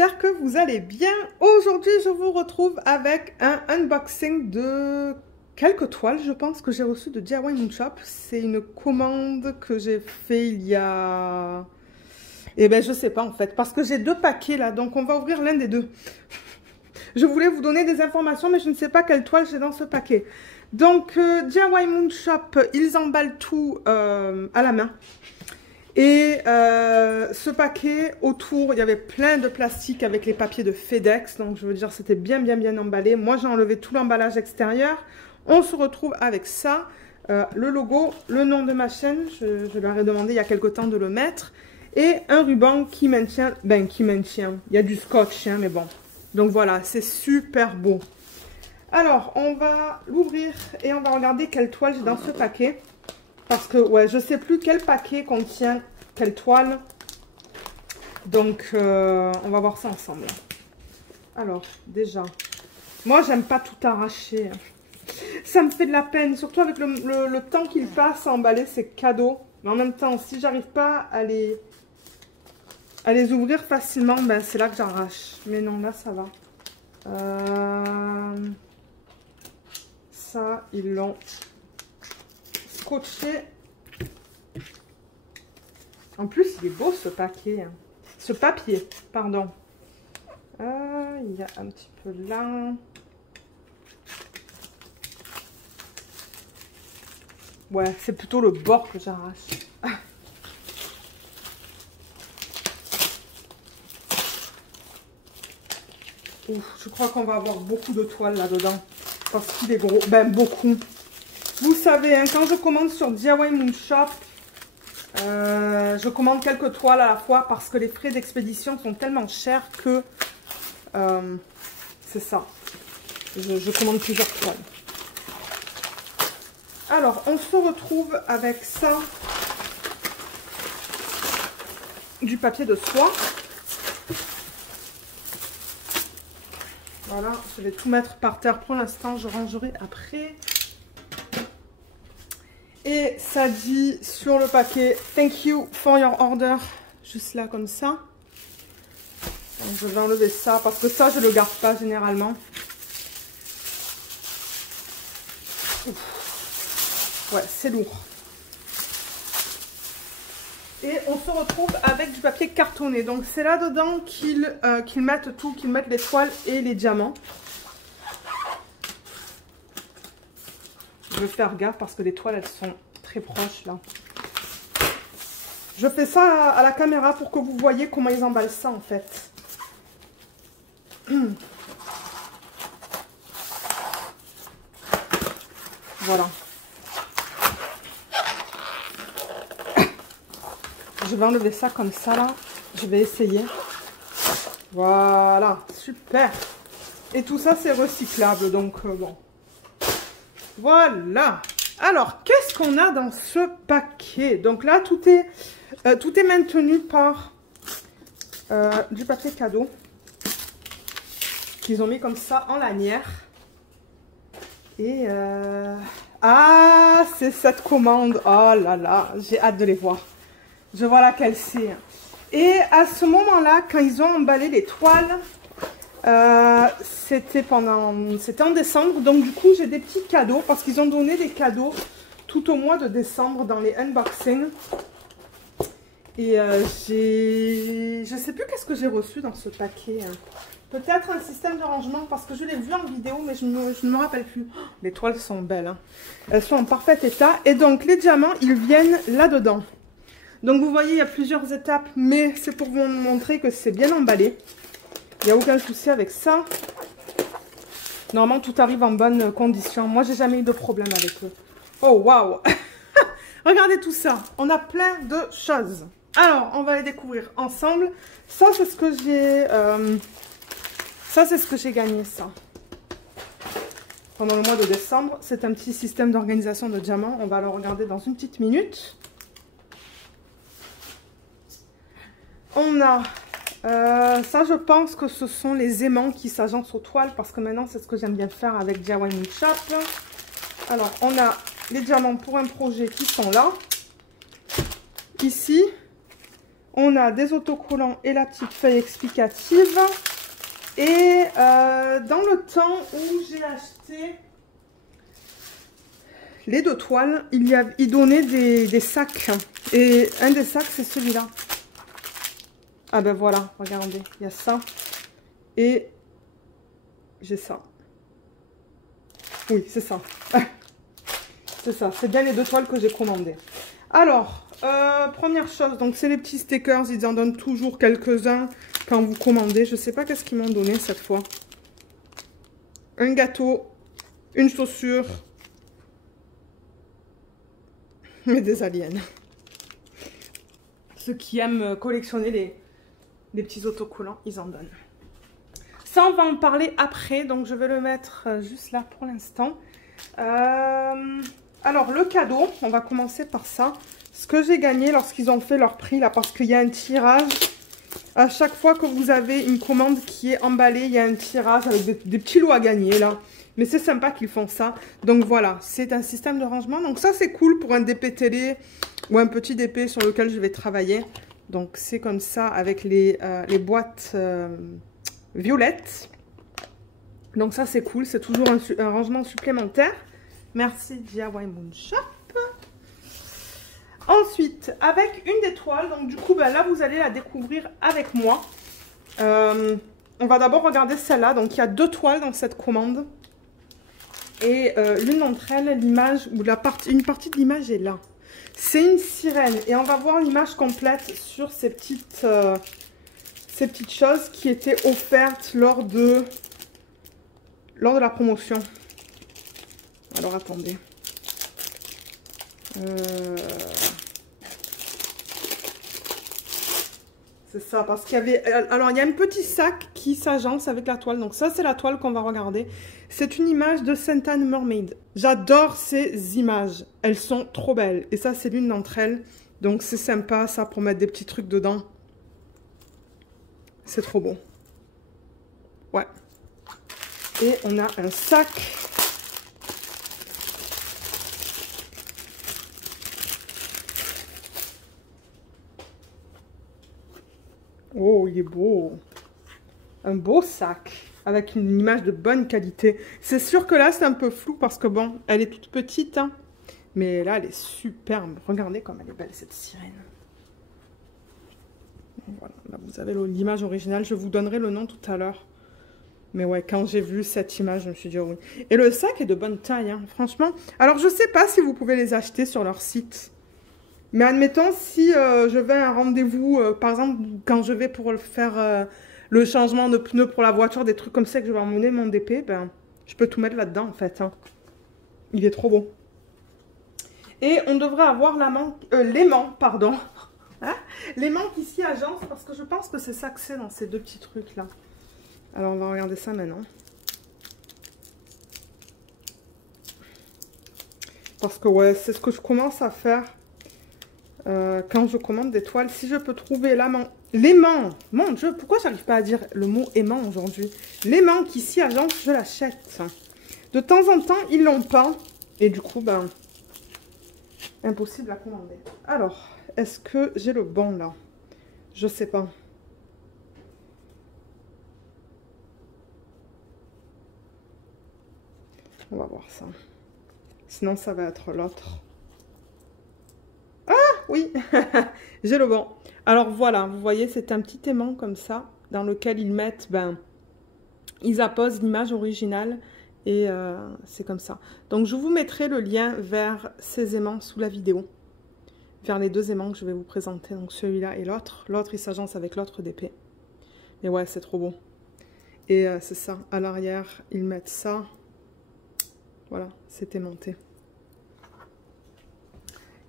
j'espère que vous allez bien. Aujourd'hui, je vous retrouve avec un unboxing de quelques toiles, je pense, que j'ai reçues de DIY Moon Shop. C'est une commande que j'ai fait il y a... Eh bien, je sais pas en fait, parce que j'ai deux paquets là, donc on va ouvrir l'un des deux. Je voulais vous donner des informations, mais je ne sais pas quelle toile j'ai dans ce paquet. Donc, DIY Moon Shop, ils emballent tout à la main. Et ce paquet, autour, il y avait plein de plastique avec les papiers de FedEx. Donc, je veux dire, c'était bien emballé. Moi, j'ai enlevé tout l'emballage extérieur. On se retrouve avec ça. Le logo, le nom de ma chaîne. Je leur ai demandé il y a quelque temps de le mettre. Et un ruban qui maintient... Ben, qui maintient. Il y a du scotch, hein, mais bon. Donc, voilà, c'est super beau. Alors, on va l'ouvrir et on va regarder quelle toile j'ai dans ce paquet. Parce que, ouais, je ne sais plus quel paquet contient quelle toile. Donc, on va voir ça ensemble. Alors, déjà, moi, j'aime pas tout arracher. Ça me fait de la peine, surtout avec le temps qu'il passe à emballer ces cadeaux. Mais en même temps, si j'arrive pas à les ouvrir facilement, ben, c'est là que j'arrache. Mais non, là, ça va. Ça, ils l'ont scotché. En plus, il est beau ce paquet. Hein. Ce papier, pardon. Il y a un petit peu là. Ouais, c'est plutôt le bord que j'arrache. Je crois qu'on va avoir beaucoup de toiles là-dedans. Parce qu'il est gros. Ben, beaucoup. Vous savez, hein, quand je commande sur DIY Moon Shop, je commande quelques toiles à la fois parce que les frais d'expédition sont tellement chers que c'est ça. Je commande plusieurs toiles. Alors, on se retrouve avec ça, du papier de soie. Voilà, je vais tout mettre par terre pour l'instant, je rangerai après. Et ça dit sur le paquet « Thank you for your order », juste là comme ça. Donc, je vais enlever ça parce que ça, je ne le garde pas généralement. Ouf. Ouais, c'est lourd. Et on se retrouve avec du papier cartonné. Donc c'est là-dedans qu'ils mettent tout, qu'ils mettent les toiles et les diamants. Je vais faire gaffe parce que les toiles, elles sont très proches là. Je fais ça à la caméra pour que vous voyez comment ils emballent ça en fait. Voilà. Je vais enlever ça comme ça là. Je vais essayer. Voilà, super. Et tout ça c'est recyclable donc bon. Voilà. Alors, qu'est-ce qu'on a dans ce paquet? Donc là, tout est maintenu par du papier cadeau qu'ils ont mis comme ça en lanière. Et ah, c'est cette commande. Oh là là, j'ai hâte de les voir. Je vois laquelle c'est. Et à ce moment-là, quand ils ont emballé les toiles, c'était en décembre. Donc du coup, j'ai des petits cadeaux parce qu'ils ont donné des cadeaux tout au mois de décembre dans les unboxings. Et je sais plus qu'est-ce que j'ai reçu dans ce paquet. Hein. Peut-être un système de rangement parce que je l'ai vu en vidéo, mais je ne me rappelle plus. Oh, les toiles sont belles. Hein. Elles sont en parfait état. Et donc, les diamants, ils viennent là-dedans. Donc, vous voyez, il y a plusieurs étapes, mais c'est pour vous montrer que c'est bien emballé. Il n'y a aucun souci avec ça. Normalement, tout arrive en bonne condition. Moi, j'ai jamais eu de problème avec eux. Oh, waouh. Regardez tout ça. On a plein de choses. Alors, on va les découvrir ensemble. Ça, c'est ce que j'ai... ça, c'est ce que j'ai gagné, ça. Pendant le mois de décembre. C'est un petit système d'organisation de diamants. On va le regarder dans une petite minute. On a... ça, je pense que ce sont les aimants qui s'agencent aux toiles. Parce que maintenant, c'est ce que j'aime bien faire avec DIY Moon Shop. Alors, on a les diamants pour un projet qui sont là. Ici. On a des autocollants et la petite feuille explicative. Et dans le temps où j'ai acheté les 2 toiles, il donnait des sacs. Et un des sacs, c'est celui-là. Ah ben voilà, regardez, il y a ça. Et j'ai ça. Oui, c'est ça. C'est ça, c'est bien les 2 toiles que j'ai commandées. Alors, première chose, donc c'est les petits stickers. Ils en donnent toujours quelques-uns quand vous commandez. Je ne sais pas qu'est-ce qu'ils m'ont donné cette fois. Un gâteau, une chaussure. Mais des aliens. Ceux qui aiment collectionner les petits autocollants, ils en donnent. Ça, on va en parler après, donc je vais le mettre juste là pour l'instant. Alors, le cadeau, on va commencer par ça. Ce que j'ai gagné lorsqu'ils ont fait leur prix, là, parce qu'il y a un tirage. À chaque fois que vous avez une commande qui est emballée, il y a un tirage avec des petits lots à gagner, là. Mais c'est sympa qu'ils font ça. Donc voilà, c'est un système de rangement. Donc ça, c'est cool pour un DP télé ou un petit DP sur lequel je vais travailler. Donc c'est comme ça avec les boîtes violettes. Donc ça, c'est cool. C'est toujours un rangement supplémentaire. Merci DIY Moon Shop. Ensuite, avec une des toiles, donc du coup, ben là, vous allez la découvrir avec moi. On va d'abord regarder celle-là. Donc, il y a 2 toiles dans cette commande. Et l'une d'entre elles, l'image, ou une partie de l'image est là. C'est une sirène. Et on va voir l'image complète sur ces petites choses qui étaient offertes lors de la promotion. Alors, attendez. C'est ça, parce qu'il y avait... Alors, il y a un petit sac qui s'agence avec la toile. Donc, ça, c'est la toile qu'on va regarder. C'est une image de Saint Anne Mermaid. J'adore ces images. Elles sont trop belles. Et ça, c'est l'une d'entre elles. Donc, c'est sympa, ça, pour mettre des petits trucs dedans. C'est trop beau. Ouais. Et on a un sac. Oh, il est beau. Un beau sac. Avec une image de bonne qualité. C'est sûr que là, c'est un peu flou parce que bon, elle est toute petite. Hein, mais là, elle est superbe. Regardez comme elle est belle, cette sirène. Voilà, là, vous avez l'image originale. Je vous donnerai le nom tout à l'heure. Mais ouais, quand j'ai vu cette image, je me suis dit, oh oui. Et le sac est de bonne taille, hein, franchement. Alors, je sais pas si vous pouvez les acheter sur leur site. Mais admettons, si je vais à un rendez-vous, par exemple, quand je vais pour faire le changement de pneus pour la voiture, des trucs comme ça, que je vais emmener mon DP, ben, je peux tout mettre là-dedans, en fait. Hein. Il est trop beau. Et on devrait avoir l'aimant, pardon. Hein, l'aimant qui s'y agence, parce que je pense que c'est ça que c'est dans ces 2 petits trucs-là. Alors, on va regarder ça maintenant. Parce que, ouais, c'est ce que je commence à faire. Quand je commande des toiles, si je peux trouver l'aimant, mon Dieu, pourquoi j'arrive pas à dire le mot aimant aujourd'hui? L'aimant qui s'y agence, je l'achète. De temps en temps, ils l'ont pas. Et du coup, ben, impossible à commander. Alors, est-ce que j'ai le bon là? Je sais pas. On va voir ça. Sinon, ça va être l'autre. Oui, j'ai le bon. Alors voilà, vous voyez, c'est un petit aimant comme ça, dans lequel ils mettent, ben, ils apposent l'image originale et c'est comme ça. Donc je vous mettrai le lien vers ces aimants sous la vidéo, vers les 2 aimants que je vais vous présenter, donc celui-là et l'autre. L'autre, il s'agence avec l'autre DP. Mais ouais, c'est trop beau. Et c'est ça, à l'arrière, ils mettent ça. Voilà, c'est aimanté.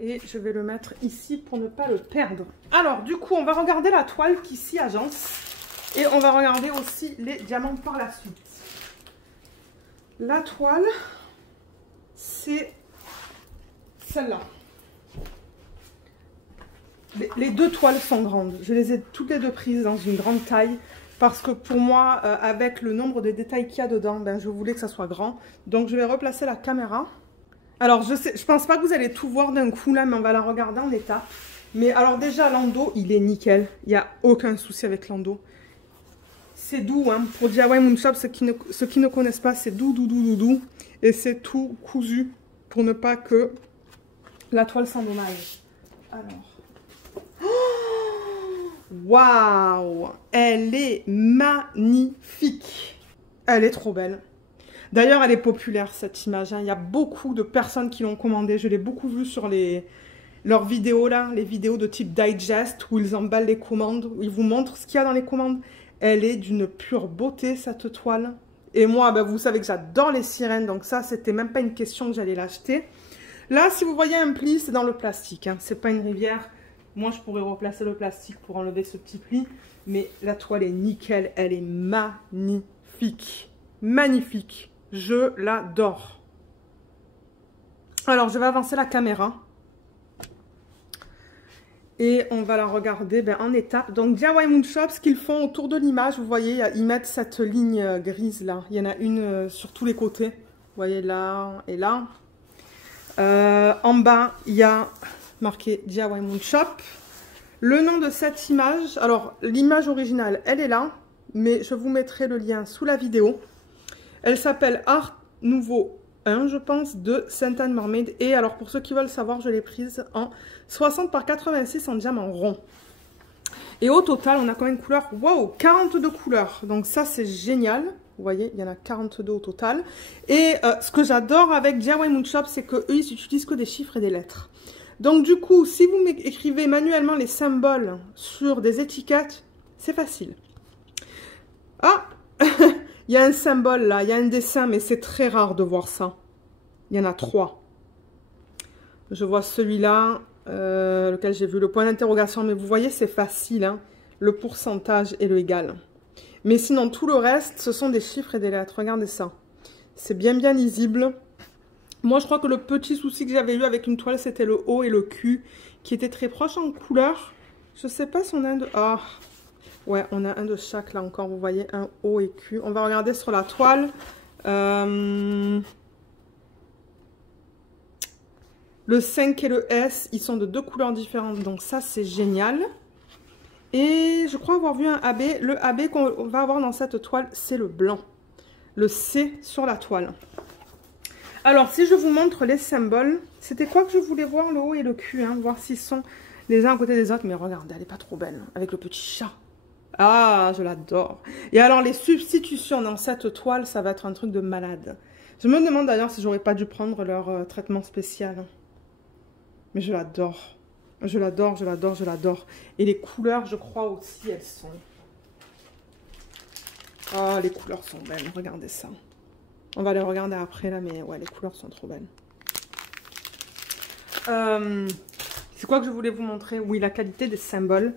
Et je vais le mettre ici pour ne pas le perdre. Alors, du coup, on va regarder la toile qui s'y agence. Et on va regarder aussi les diamants par la suite. La toile, c'est celle-là. Les 2 toiles sont grandes. Je les ai toutes les 2 prises dans une grande taille. Parce que pour moi, avec le nombre de détails qu'il y a dedans, ben, je voulais que ça soit grand. Donc, je vais replacer la caméra. Alors, je pense pas que vous allez tout voir d'un coup là, mais on va la regarder en étapes. Mais alors déjà, l'endos, il est nickel. Il n'y a aucun souci avec l'endos. C'est doux, hein. Pour DIY Moon Shop, ceux qui ne connaissent pas, c'est doux, doux, doux, doux, doux. Et c'est tout cousu pour ne pas que la toile s'endommage. Alors. Waouh! Elle est magnifique. Elle est trop belle. D'ailleurs, elle est populaire, cette image, hein. Il y a beaucoup de personnes qui l'ont commandée. Je l'ai beaucoup vue sur leurs vidéos, là, les vidéos de type digest, où ils emballent les commandes, où ils vous montrent ce qu'il y a dans les commandes. Elle est d'une pure beauté, cette toile. Et moi, ben, vous savez que j'adore les sirènes, donc ça, c'était même pas une question que j'allais l'acheter. Là, si vous voyez un pli, c'est dans le plastique, hein. C'est pas une rivière. Moi, je pourrais replacer le plastique pour enlever ce petit pli. Mais la toile est nickel, elle est magnifique. Magnifique. Je l'adore. Alors, je vais avancer la caméra. Et on va la regarder en étape. Donc, DIY Moon Shop, ce qu'ils font autour de l'image, vous voyez, ils mettent cette ligne grise là. Il y en a une sur tous les côtés. Vous voyez là et là. En bas, il y a marqué DIY Moon Shop. Le nom de cette image, alors l'image originale, elle est là. Mais je vous mettrai le lien sous la vidéo. Elle s'appelle Art Nouveau 1, je pense, de Sainte-Anne Mermaid. Et alors, pour ceux qui veulent savoir, je l'ai prise en 60 par 86 en diamant rond. Et au total, on a combien de couleurs? Wow, 42 couleurs. Donc ça, c'est génial. Vous voyez, il y en a 42 au total. Et ce que j'adore avec DIY Moon Shop, c'est qu'eux, ils utilisent que des chiffres et des lettres. Donc du coup, si vous écrivez manuellement les symboles sur des étiquettes, c'est facile. Ah il y a un symbole là, il y a un dessin, mais c'est très rare de voir ça. Il y en a 3. Je vois celui-là, lequel j'ai vu le point d'interrogation, mais vous voyez, c'est facile, hein. Le pourcentage est le égal. Mais sinon, tout le reste, ce sont des chiffres et des lettres. Regardez ça. C'est bien lisible. Moi, je crois que le petit souci que j'avais eu avec une toile, c'était le O et le Q, qui étaient très proches en couleur. Je sais pas si on a un de... Ah, ouais, on a un de chaque là encore, vous voyez, un O et Q. On va regarder sur la toile. Le 5 et le S, ils sont de 2 couleurs différentes, donc ça, c'est génial. Et je crois avoir vu un AB. Le AB qu'on va avoir dans cette toile, c'est le blanc. Le C sur la toile. Alors, si je vous montre les symboles, c'était quoi que je voulais voir, le O et le Q, hein, voir s'ils sont les uns à côté des autres. Mais regardez, elle n'est pas trop belle, avec le petit chat. Ah, je l'adore. Et alors, les substitutions dans cette toile, ça va être un truc de malade. Je me demande d'ailleurs si j'aurais pas dû prendre leur traitement spécial. Mais je l'adore. Je l'adore, je l'adore, je l'adore. Et les couleurs, je crois aussi, elles sont... Ah, les couleurs sont belles, regardez ça. On va les regarder après, là, mais ouais, les couleurs sont trop belles. C'est quoi que je voulais vous montrer? Oui, la qualité des symboles.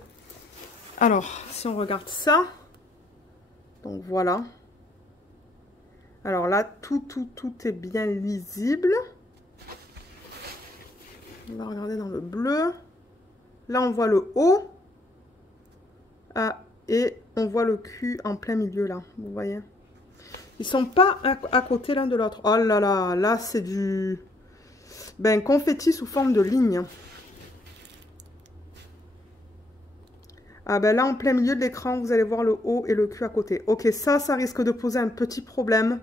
Alors, si on regarde ça, donc voilà. Alors là, tout est bien lisible. On va regarder dans le bleu. Là, on voit le O. Ah, et on voit le Q en plein milieu, là. Vous voyez? Ils sont pas à côté l'un de l'autre. Oh là là, là, c'est du... confetti sous forme de ligne. Ah là, en plein milieu de l'écran, vous allez voir le O et le Q à côté. Ok, ça risque de poser un petit problème.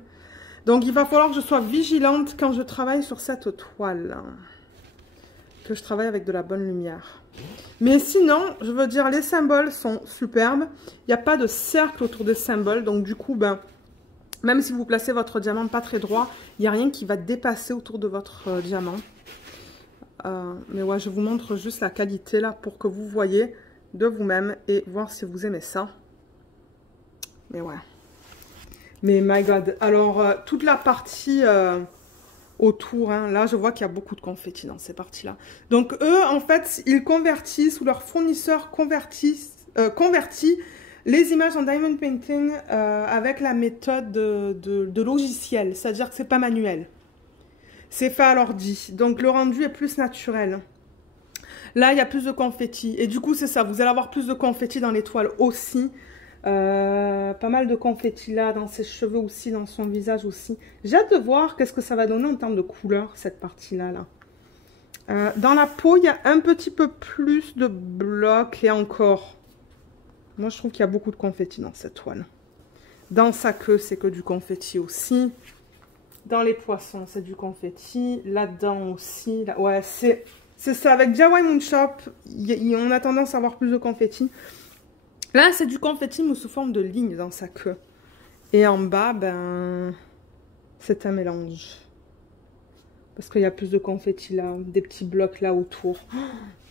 Donc, il va falloir que je sois vigilante quand je travaille sur cette toile. Que je travaille avec de la bonne lumière. Mais sinon, je veux dire, les symboles sont superbes. Il n'y a pas de cercle autour des symboles. Donc, du coup, même si vous placez votre diamant pas très droit, il n'y a rien qui va dépasser autour de votre diamant. Mais ouais, je vous montre juste la qualité là pour que vous voyez de vous-même et voir si vous aimez ça. Mais ouais. Mais my God. Alors, toute la partie autour, hein, là, je vois qu'il y a beaucoup de confettis dans ces parties-là. Donc, eux, en fait, ils convertissent, ou leur fournisseur convertit les images en diamond painting avec la méthode de logiciel. C'est-à-dire que c'est pas manuel. C'est fait à l'ordi. Donc, le rendu est plus naturel. Là, il y a plus de confettis. Et du coup, c'est ça. Vous allez avoir plus de confettis dans les toiles aussi. Pas mal de confettis là, dans ses cheveux aussi, dans son visage aussi. J'ai hâte de voir qu'est-ce que ça va donner en termes de couleur, cette partie-là. Dans la peau, il y a un petit peu plus de blocs et encore. Moi, je trouve qu'il y a beaucoup de confetti dans cette toile. Dans sa queue, c'est que du confetti aussi. Dans les poissons, c'est du confetti. Là-dedans aussi. Là... Ouais, c'est ça. Avec DIY Moon Shop, on a tendance à avoir plus de confetti. Là, c'est du confetti, mais sous forme de ligne dans sa queue. Et en bas, ben, c'est un mélange. Parce qu'il y a plus de confetti là, des petits blocs là autour. Oh,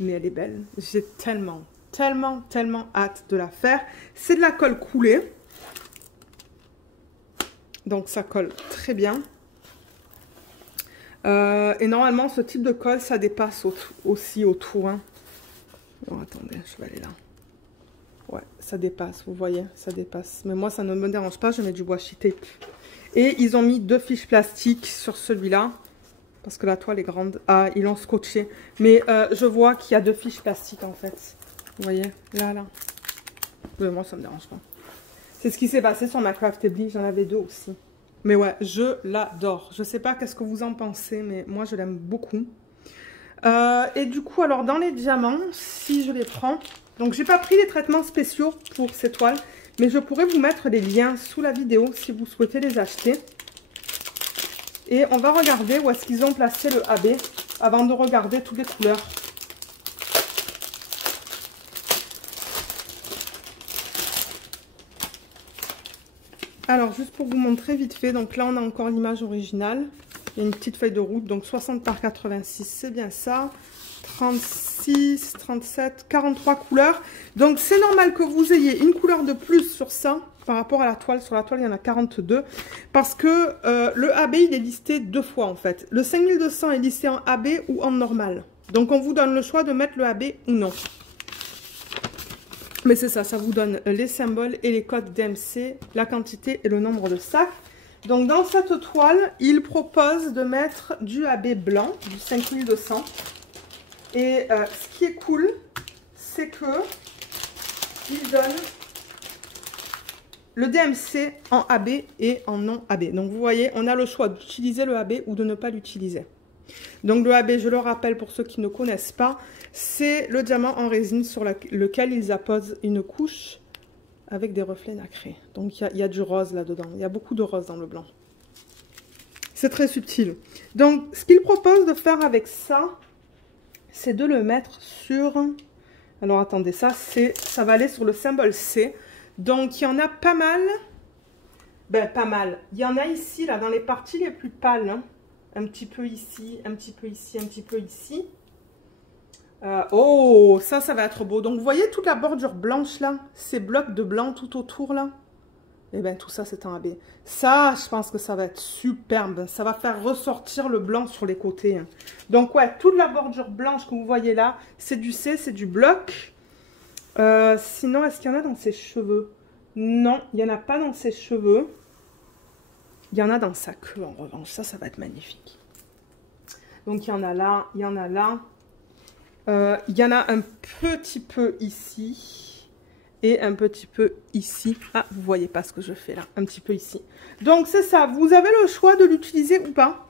mais elle est belle. J'ai tellement hâte de la faire. C'est de la colle coulée. Donc ça colle très bien. Et normalement, ce type de colle, ça dépasse aussi autour. Hein. Oh, attendez, je vais aller là. Ouais, ça dépasse, vous voyez, ça dépasse. Mais moi, ça ne me dérange pas, je mets du washi tape. Et ils ont mis 2 fiches plastiques sur celui-là. Parce que la toile est grande. Ah, ils l'ont scotché. Mais je vois qu'il y a 2 fiches plastiques, en fait. Vous voyez, là. Mais moi, ça ne me dérange pas. C'est ce qui s'est passé sur ma Craftedly. J'en avais 2 aussi. Mais ouais, je l'adore. Je sais pas qu'est-ce que vous en pensez, mais moi, je l'aime beaucoup. Et du coup, alors, dans les diamants, si je les prends... Donc, j'ai pas pris les traitements spéciaux pour ces toiles. Mais je pourrais vous mettre les liens sous la vidéo si vous souhaitez les acheter. Et on va regarder où est-ce qu'ils ont placé le AB avant de regarder toutes les couleurs. Alors, juste pour vous montrer vite fait, donc là, on a encore l'image originale. Il y a une petite feuille de route, donc 60 par 86, c'est bien ça. 36, 37, 43 couleurs. Donc, c'est normal que vous ayez une couleur de plus sur ça par rapport à la toile. Sur la toile, il y en a 42. Parce que le AB, il est listé 2 fois, en fait. Le 5200 est listé en AB ou en normal. Donc, on vous donne le choix de mettre le AB ou non. Mais c'est ça, ça vous donne les symboles et les codes DMC, la quantité et le nombre de sacs. Donc dans cette toile, il propose de mettre du AB blanc, du 5200. Et ce qui est cool, c'est que il donne le DMC en AB et en non AB. Donc vous voyez, on a le choix d'utiliser le AB ou de ne pas l'utiliser. Donc le AB, je le rappelle pour ceux qui ne connaissent pas, c'est le diamant en résine sur lequel ils apposent une couche avec des reflets nacrés. Donc il y a du rose là-dedans, il y a beaucoup de rose dans le blanc. C'est très subtil. Donc ce qu'ils proposent de faire avec ça, c'est de le mettre sur... Alors attendez, ça va aller sur le symbole C. Donc il y en a pas mal. Ben pas mal. Il y en a ici, là, dans les parties les plus pâles. Hein. Un petit peu ici, un petit peu ici, un petit peu ici. Oh, ça va être beau. Donc, vous voyez toute la bordure blanche, là? Ces blocs de blanc tout autour, là? Eh bien, tout ça, c'est en AB. Ça, je pense que ça va être superbe. Ça va faire ressortir le blanc sur les côtés. Hein. Donc, ouais, toute la bordure blanche que vous voyez là, c'est du C, c'est du bloc. Sinon, est-ce qu'il y en a dans ses cheveux? Non, il n'y en a pas dans ses cheveux. Il y en a dans sa queue, en revanche. Ça va être magnifique. Donc, il y en a là, il y en a là. Il y en a un petit peu ici. Et un petit peu ici. Ah, vous voyez pas ce que je fais là. Un petit peu ici. Donc, c'est ça. Vous avez le choix de l'utiliser ou pas.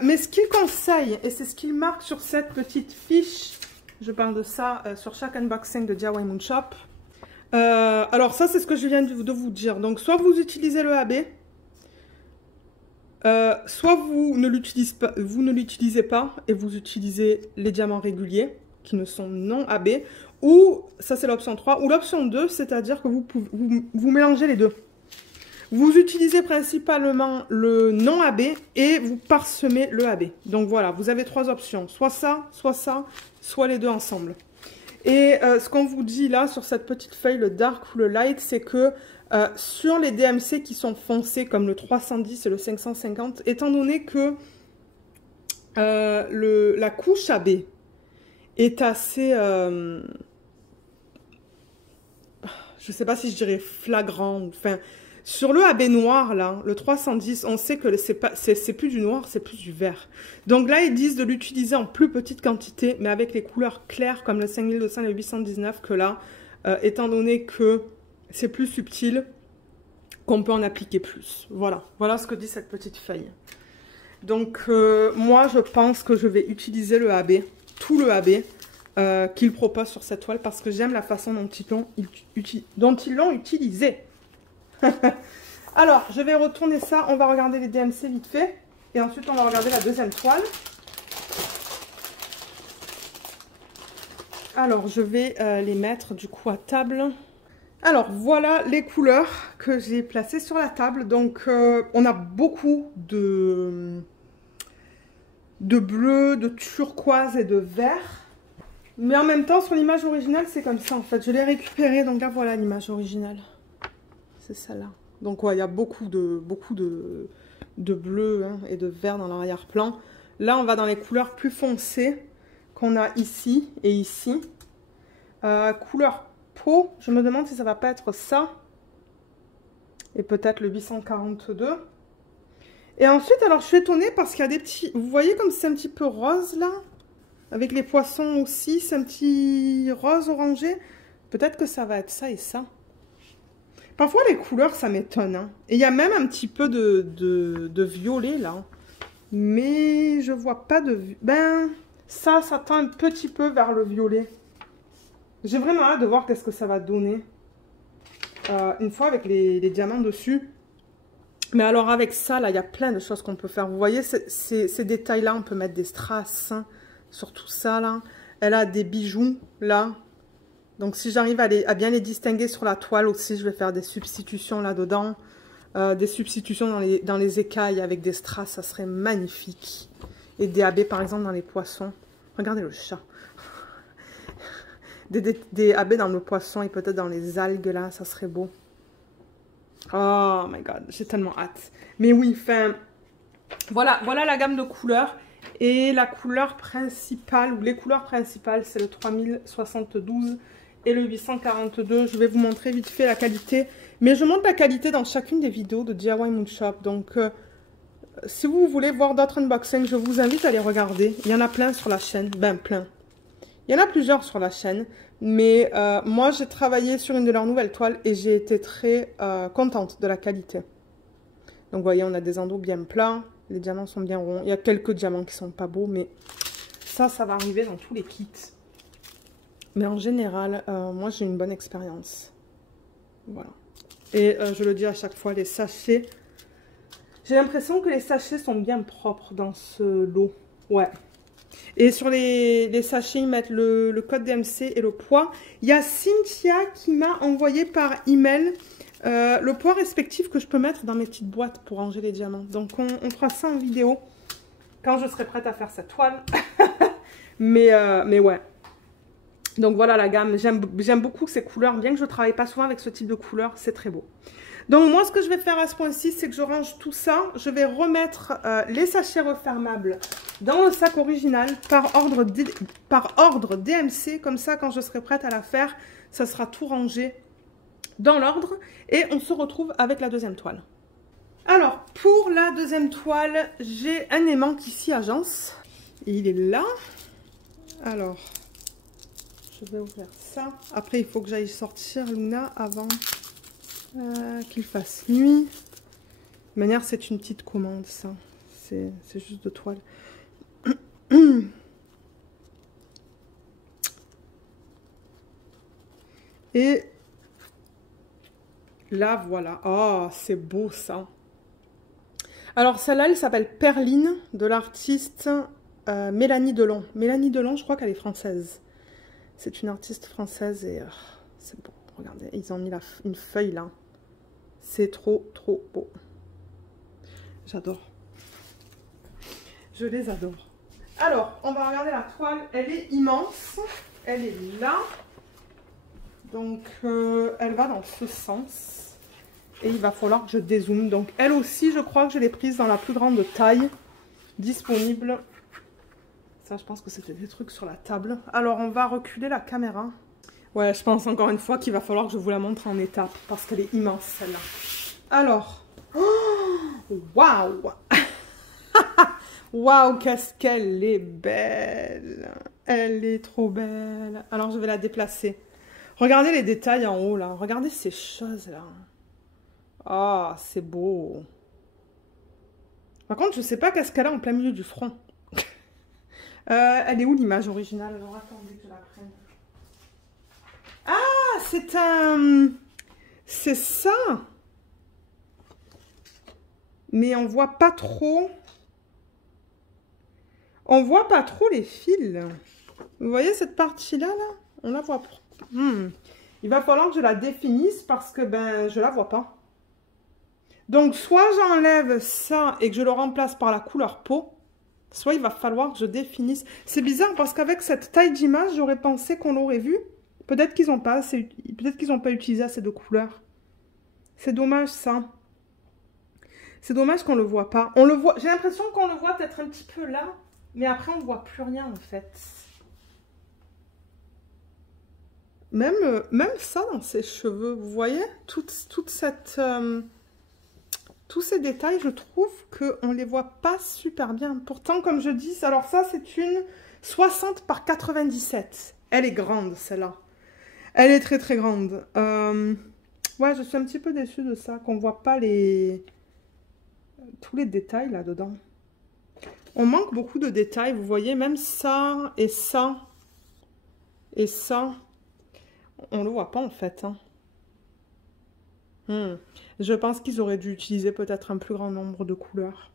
Mais ce qu'il conseille, et c'est ce qu'il marque sur cette petite fiche. Je parle de ça sur chaque unboxing de DIY Moon Shop. Alors, ça, c'est ce que je viens de vous dire. Donc, soit vous utilisez le AB. Soit vous ne l'utilisez pas et vous utilisez les diamants réguliers qui ne sont non AB, ou ça c'est l'option 3, ou l'option 2, c'est-à-dire que vous mélangez les deux. Vous utilisez principalement le non AB et vous parsemez le AB. Donc voilà, vous avez 3 options, soit ça, soit les deux ensemble. Et ce qu'on vous dit là sur cette petite feuille, le dark ou le light, c'est que sur les DMC qui sont foncés comme le 310 et le 550, étant donné que la couche AB est assez, je ne sais pas si je dirais flagrant, enfin, sur le AB noir là, le 310, on sait que c'est plus du noir, c'est plus du vert. Donc là, ils disent de l'utiliser en plus petite quantité, mais avec les couleurs claires comme le 5200 et le 819, que là, étant donné que c'est plus subtil, qu'on peut en appliquer plus. Voilà, voilà ce que dit cette petite feuille. Donc, moi, je pense que je vais utiliser le AB. tout le AB qu'ils proposent sur cette toile parce que j'aime la façon dont ils l'ont utilisé. Alors, je vais retourner ça. On va regarder les DMC vite fait. Et ensuite, on va regarder la deuxième toile. Alors, je vais les mettre du coup à table. Alors, voilà les couleurs que j'ai placées sur la table. Donc, on a beaucoup de bleu, de turquoise et de vert. Mais en même temps, sur l'image originale, c'est comme ça en fait. Je l'ai récupéré, donc là, voilà l'image originale. C'est celle-là. Donc, ouais, il y a beaucoup de bleu hein, et de vert dans l'arrière-plan. Là, on va dans les couleurs plus foncées qu'on a ici et ici. Couleur peau, je me demande si ça va pas être ça. Et peut-être le 842. Et ensuite, alors je suis étonnée parce qu'il y a des petits... Vous voyez comme c'est un petit peu rose là? Avec les poissons aussi, c'est un petit rose orangé. Peut-être que ça va être ça et ça. Parfois les couleurs, ça m'étonne. Hein. Et il y a même un petit peu de violet là. Mais je vois pas de... Ben, ça tend un petit peu vers le violet. J'ai vraiment hâte de voir qu'est-ce que ça va donner. Une fois avec les diamants dessus. Mais alors avec ça, là, il y a plein de choses qu'on peut faire. Vous voyez, ces détails-là, on peut mettre des strass hein, sur tout ça, là. Elle a des bijoux, là. Donc si j'arrive à bien les distinguer sur la toile aussi, je vais faire des substitutions là-dedans. Des substitutions dans les écailles avec des strass, ça serait magnifique. Et des AB, par exemple, dans les poissons. Regardez le chat. Des AB dans le poisson et peut-être dans les algues, là, ça serait beau. Oh my god, j'ai tellement hâte. Mais oui, enfin, voilà la gamme de couleurs. Et la couleur principale, ou les couleurs principales, c'est le 3072 et le 842. Je vais vous montrer vite fait la qualité. Mais je montre la qualité dans chacune des vidéos de DIY Moon Shop. Donc, si vous voulez voir d'autres unboxings, je vous invite à les regarder. Il y en a plein sur la chaîne. Ben, plein. Il y en a plusieurs sur la chaîne, mais moi j'ai travaillé sur une de leurs nouvelles toiles et j'ai été très contente de la qualité. Donc vous voyez, on a des endos bien plats, les diamants sont bien ronds. Il y a quelques diamants qui sont pas beaux, mais ça va arriver dans tous les kits. Mais en général, moi j'ai une bonne expérience. Voilà. Et je le dis à chaque fois, les sachets, j'ai l'impression que les sachets sont bien propres dans ce lot. Ouais. Et sur les sachets, ils mettent le code DMC et le poids. Il y a Cynthia qui m'a envoyé par email le poids respectif que je peux mettre dans mes petites boîtes pour ranger les diamants. Donc on fera ça en vidéo quand je serai prête à faire cette toile. mais ouais. Donc voilà la gamme. J'aime beaucoup ces couleurs. Bien que je ne travaille pas souvent avec ce type de couleurs, c'est très beau. Donc moi ce que je vais faire à ce point-ci, c'est que je range tout ça. Je vais remettre les sachets refermables dans le sac original par ordre DMC. Comme ça, quand je serai prête à la faire, ça sera tout rangé dans l'ordre. Et on se retrouve avec la deuxième toile. Alors, pour la deuxième toile, j'ai un aimant qui s'y agence. Et il est là. Alors, je vais ouvrir ça. Après, il faut que j'aille sortir Luna avant... qu'il fasse nuit. De manière, c'est une petite commande, ça. C'est juste de toile. Et là, voilà. Oh, c'est beau, ça. Alors, celle-là, elle s'appelle Perline, de l'artiste Mélanie Delon. Mélanie Delon, je crois qu'elle est française. C'est une artiste française et c'est beau. Regardez, ils ont mis une feuille, là. C'est trop, trop beau. J'adore. Je les adore. Alors, on va regarder la toile. Elle est immense. Elle est là. Donc, elle va dans ce sens. Et il va falloir que je dézoome. Donc, elle aussi, je crois que je l'ai prise dans la plus grande taille disponible. Ça, je pense que c'était des trucs sur la table. Alors, on va reculer la caméra. Ouais, je pense encore une fois qu'il va falloir que je vous la montre en étapes parce qu'elle est immense celle-là. Alors, waouh, waouh, qu'est-ce qu'elle est belle. Elle est trop belle. Alors, je vais la déplacer. Regardez les détails en haut là. Regardez ces choses là. Ah, c'est beau. Par contre, je sais pas qu'est-ce qu'elle a en plein milieu du front. Elle est où l'image originale? Alors attendez que je la prenne. Ah, c'est un... C'est ça. Mais on voit pas trop. On voit pas trop les fils. Vous voyez cette partie-là, là? On la voit pas. Il va falloir que je la définisse parce que ben je la vois pas. Donc soit j'enlève ça et que je le remplace par la couleur peau, soit il va falloir que je définisse. C'est bizarre parce qu'avec cette taille d'image, j'aurais pensé qu'on l'aurait vu. Peut-être qu'ils n'ont pas utilisé assez de couleurs. C'est dommage ça. C'est dommage qu'on le voit pas. On le voit. J'ai l'impression qu'on le voit peut-être un petit peu là, mais après on voit plus rien en fait. Même ça dans ses cheveux, vous voyez, toute cette, tous ces détails, je trouve qu'on ne les voit pas super bien. Pourtant, comme je dis, alors ça, c'est une 60 par 97. Elle est grande, celle-là. Elle est très, très grande. Ouais, je suis un petit peu déçue de ça, qu'on ne voit pas tous les détails là-dedans. On manque beaucoup de détails, vous voyez, même ça et ça et ça. On le voit pas en fait. Hein. Je pense qu'ils auraient dû utiliser peut-être un plus grand nombre de couleurs.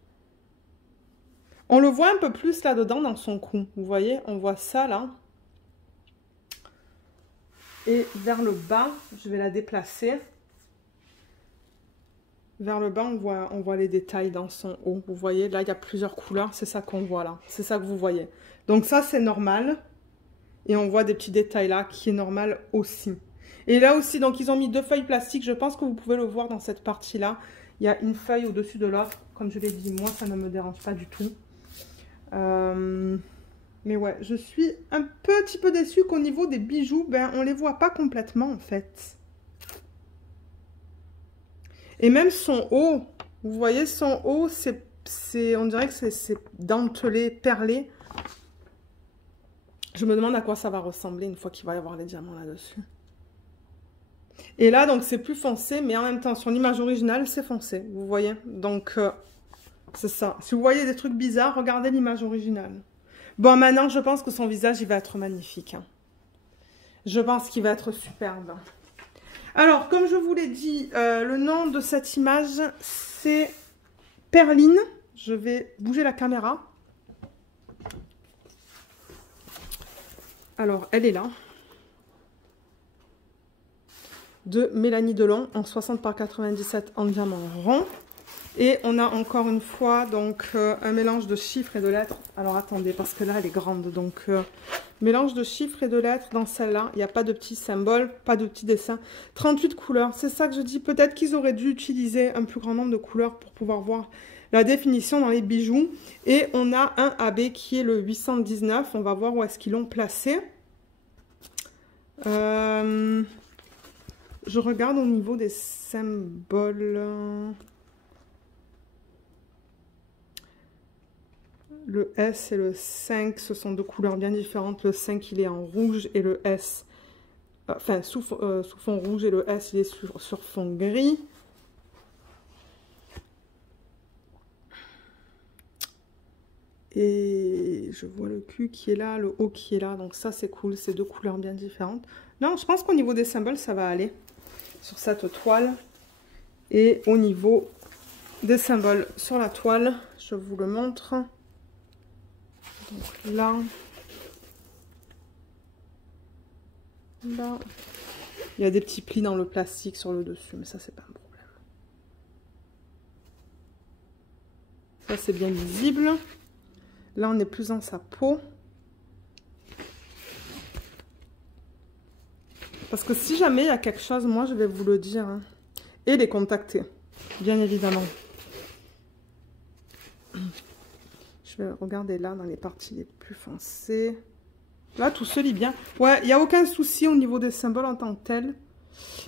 On le voit un peu plus là-dedans dans son cou. Vous voyez, on voit ça là. Et vers le bas, je vais la déplacer. Vers le bas, on voit les détails dans son haut. Vous voyez, là, il y a plusieurs couleurs. C'est ça qu'on voit là. C'est ça que vous voyez. Donc ça, c'est normal. Et on voit des petits détails là qui est normal aussi. Et là aussi, donc ils ont mis 2 feuilles plastiques. Je pense que vous pouvez le voir dans cette partie-là. Il y a une feuille au-dessus de l'autre. Comme je l'ai dit, moi, ça ne me dérange pas du tout. Mais ouais, je suis un petit peu déçue qu'au niveau des bijoux, ben, on ne les voit pas complètement en fait. Et même son haut, vous voyez, son haut, on dirait que c'est dentelé, perlé. Je me demande à quoi ça va ressembler une fois qu'il va y avoir les diamants là-dessus. Et là, donc, c'est plus foncé, mais en même temps, sur l'image originale, c'est foncé, vous voyez. Donc, c'est ça. Si vous voyez des trucs bizarres, regardez l'image originale. Bon, maintenant, je pense que son visage, il va être magnifique. Hein. Je pense qu'il va être superbe. Alors, comme je vous l'ai dit, le nom de cette image, c'est Perline. Je vais bouger la caméra. Alors, elle est là. De Mélanie Delon en 60 par 97 en diamant rond. Et on a encore une fois donc un mélange de chiffres et de lettres. Alors attendez, parce que là elle est grande. Donc mélange de chiffres et de lettres dans celle-là. Il n'y a pas de petits symboles, pas de petits dessins. 38 couleurs, c'est ça que je dis. Peut-être qu'ils auraient dû utiliser un plus grand nombre de couleurs pour pouvoir voir la définition dans les bijoux. Et on a un AB qui est le 819. On va voir où est-ce qu'ils l'ont placé. Je regarde au niveau des symboles. Le S et le 5, ce sont deux couleurs bien différentes. Le 5, il est en rouge et le S, enfin, sous fond rouge et le S, il est sur fond gris. Et je vois le cul qui est là, le haut qui est là. Donc ça, c'est cool. C'est deux couleurs bien différentes. Non, je pense qu'au niveau des symboles, ça va aller sur cette toile. Et au niveau des symboles sur la toile, je vous le montre. Donc là, il y a des petits plis dans le plastique sur le dessus, mais ça, c'est pas un problème. Ça, c'est bien visible. Là, on est plus dans sa peau. Parce que si jamais il y a quelque chose, moi, je vais vous le dire. Hein. Et les contacter, bien évidemment. Je vais regarder là, dans les parties les plus foncées. Là, tout se lit bien. Ouais, il n'y a aucun souci au niveau des symboles en tant que tel.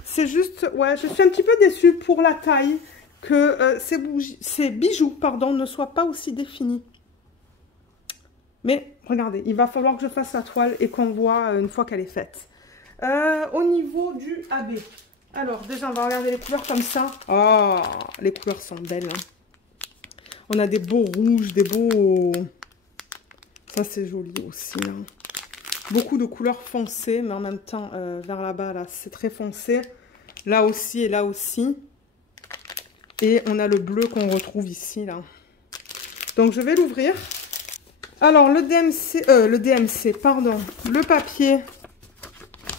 C'est juste, ouais, je suis un petit peu déçue pour la taille que ces bijoux, pardon, ne soient pas aussi définis. Mais, regardez, il va falloir que je fasse la toile et qu'on voit une fois qu'elle est faite. Au niveau du AB. Alors, déjà, on va regarder les couleurs comme ça. Oh, les couleurs sont belles. Hein. On a des beaux rouges, des beaux... Ça, c'est joli aussi. Hein. Beaucoup de couleurs foncées, mais en même temps, vers là-bas, là, c'est très foncé. Là aussi et là aussi. Et on a le bleu qu'on retrouve ici, là. Donc, je vais l'ouvrir. Alors, le DMC, pardon. Le papier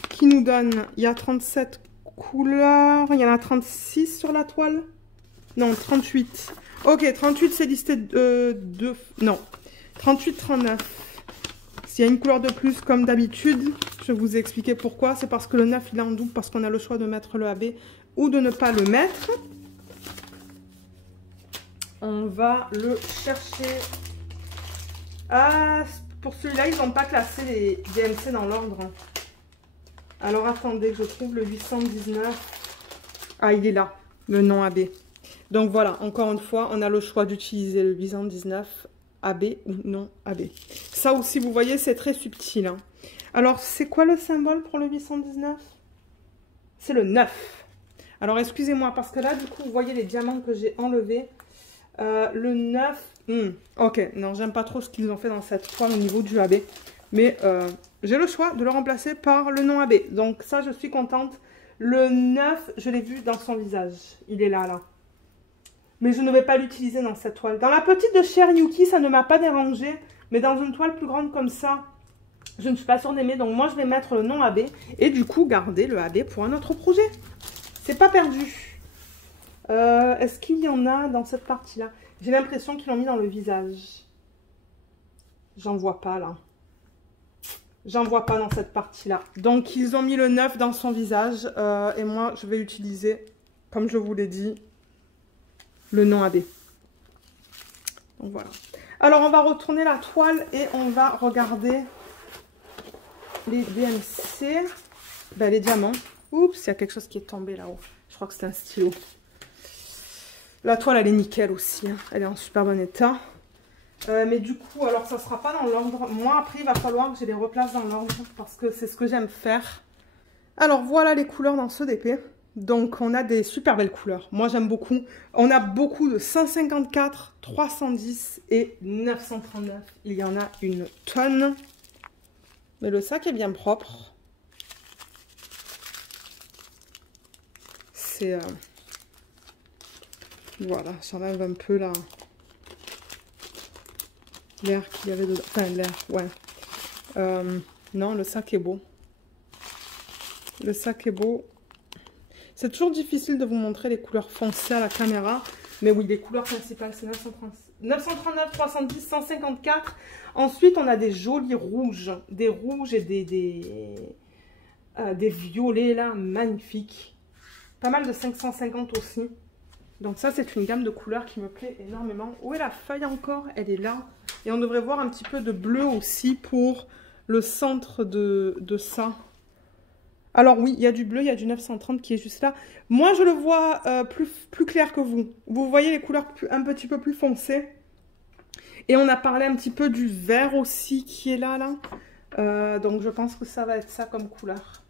qui nous donne, il y a 37 couleurs. Il y en a 36 sur la toile. Non, 38. Ok, 38, c'est listé non, 38, 39. S'il y a une couleur de plus, comme d'habitude, je vais vous expliquer pourquoi. C'est parce que le 9, il est en double, parce qu'on a le choix de mettre le AB ou de ne pas le mettre. On va le chercher. Ah, pour celui-là, ils n'ont pas classé les DMC dans l'ordre. Alors, attendez que je trouve le 819. Ah, il est là, le nom AB. Donc, voilà, encore une fois, on a le choix d'utiliser le 819 AB ou non AB. Ça aussi, vous voyez, c'est très subtil. Hein. Alors, c'est quoi le symbole pour le 819? C'est le 9. Alors, excusez-moi, parce que là, du coup, vous voyez les diamants que j'ai enlevés. Le 9... ok, non, j'aime pas trop ce qu'ils ont fait dans cette toile au niveau du AB. Mais j'ai le choix de le remplacer par le nom AB. Donc, ça, je suis contente. Le 9, je l'ai vu dans son visage. Il est là, là. Mais je ne vais pas l'utiliser dans cette toile. Dans la petite de Cher Yuki, ça ne m'a pas dérangé. Mais dans une toile plus grande comme ça, je ne suis pas sûre d'aimer. Donc moi, je vais mettre le nom AB. Et du coup, garder le AB pour un autre projet. C'est pas perdu. Est-ce qu'il y en a dans cette partie-là? J'ai l'impression qu'ils l'ont mis dans le visage. J'en vois pas, là. J'en vois pas dans cette partie-là. Donc, ils ont mis le 9 dans son visage. Et moi, je vais utiliser, comme je vous l'ai dit, le nom AB. Donc voilà. Alors on va retourner la toile et on va regarder les DMC. Ben, les diamants. Oups, il y a quelque chose qui est tombé là-haut. Je crois que c'est un stylo. La toile, elle est nickel aussi. Hein. Elle est en super bon état. Mais du coup, alors ça ne sera pas dans l'ordre. Moi, après, il va falloir que je les replace dans l'ordre parce que c'est ce que j'aime faire. Alors voilà les couleurs dans ce DP. Donc, on a des super belles couleurs. Moi, j'aime beaucoup. On a beaucoup de 154, 310 et 939. Il y en a une tonne. Mais le sac est bien propre. C'est... Voilà, j'enlève un peu là l'air qu'il y avait dedans. Enfin, l'air, ouais. Non, le sac est beau. Le sac est beau. C'est toujours difficile de vous montrer les couleurs foncées à la caméra. Mais oui, les couleurs principales, c'est 939, 310, 154. Ensuite, on a des jolis rouges. Des rouges et des violets, là, magnifiques. Pas mal de 550 aussi. Donc ça, c'est une gamme de couleurs qui me plaît énormément. Où est la feuille encore? Elle est là. Et on devrait voir un petit peu de bleu aussi pour le centre de ça. Alors oui, il y a du bleu, il y a du 930 qui est juste là. Moi, je le vois plus clair que vous. Vous voyez les couleurs un petit peu plus foncées. Et on a parlé un petit peu du vert aussi qui est là, là. Donc je pense que ça va être ça comme couleur.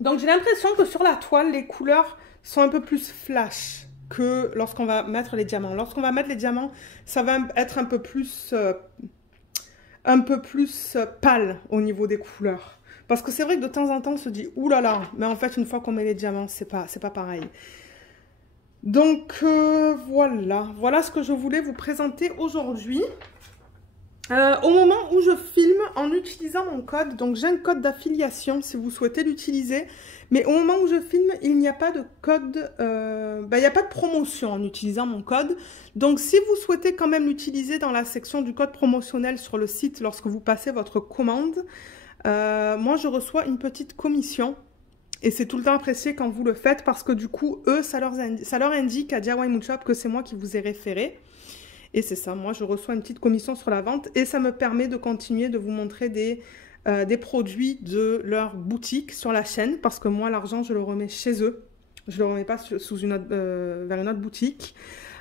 Donc j'ai l'impression que sur la toile, les couleurs sont un peu plus flash que lorsqu'on va mettre les diamants. Lorsqu'on va mettre les diamants, ça va être un peu plus pâle au niveau des couleurs. Parce que c'est vrai que de temps en temps, on se dit, ouh là là, mais en fait, une fois qu'on met les diamants, c'est pas pareil. Donc, voilà. Voilà ce que je voulais vous présenter aujourd'hui. Au moment où je filme, en utilisant mon code, donc j'ai un code d'affiliation si vous souhaitez l'utiliser, mais au moment où je filme, il n'y a pas de code, il n'y a pas de promotion en utilisant mon code. Donc si vous souhaitez quand même l'utiliser dans la section du code promotionnel sur le site lorsque vous passez votre commande, moi je reçois une petite commission. Et c'est tout le temps apprécié quand vous le faites parce que du coup, eux, ça leur indique à DIY Moon Shop que c'est moi qui vous ai référé. Et c'est ça, moi je reçois une petite commission sur la vente et ça me permet de continuer de vous montrer des produits de leur boutique sur la chaîne parce que moi l'argent je le remets chez eux, je le remets pas sous vers une autre boutique.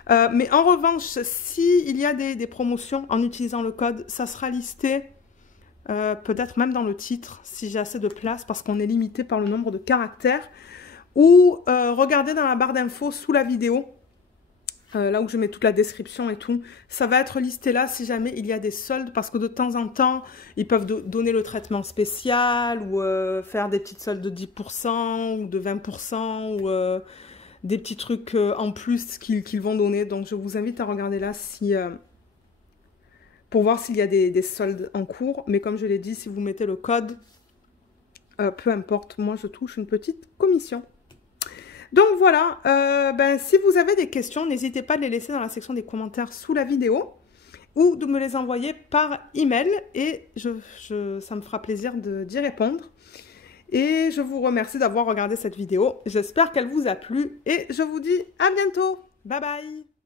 Mais en revanche, s'il y a des promotions en utilisant le code, ça sera listé peut-être même dans le titre si j'ai assez de place parce qu'on est limité par le nombre de caractères ou regardez dans la barre d'infos sous la vidéo. là où je mets toute la description et tout. Ça va être listé là si jamais il y a des soldes, parce que de temps en temps, ils peuvent donner le traitement spécial ou faire des petites soldes de 10% ou de 20% ou des petits trucs en plus qu'ils vont donner. Donc je vous invite à regarder là si, pour voir s'il y a des soldes en cours. Mais comme je l'ai dit, si vous mettez le code, peu importe, moi je touche une petite commission. Donc voilà, si vous avez des questions, n'hésitez pas à les laisser dans la section des commentaires sous la vidéo ou de me les envoyer par email et ça me fera plaisir d'y répondre. Et je vous remercie d'avoir regardé cette vidéo. J'espère qu'elle vous a plu et je vous dis à bientôt. Bye bye.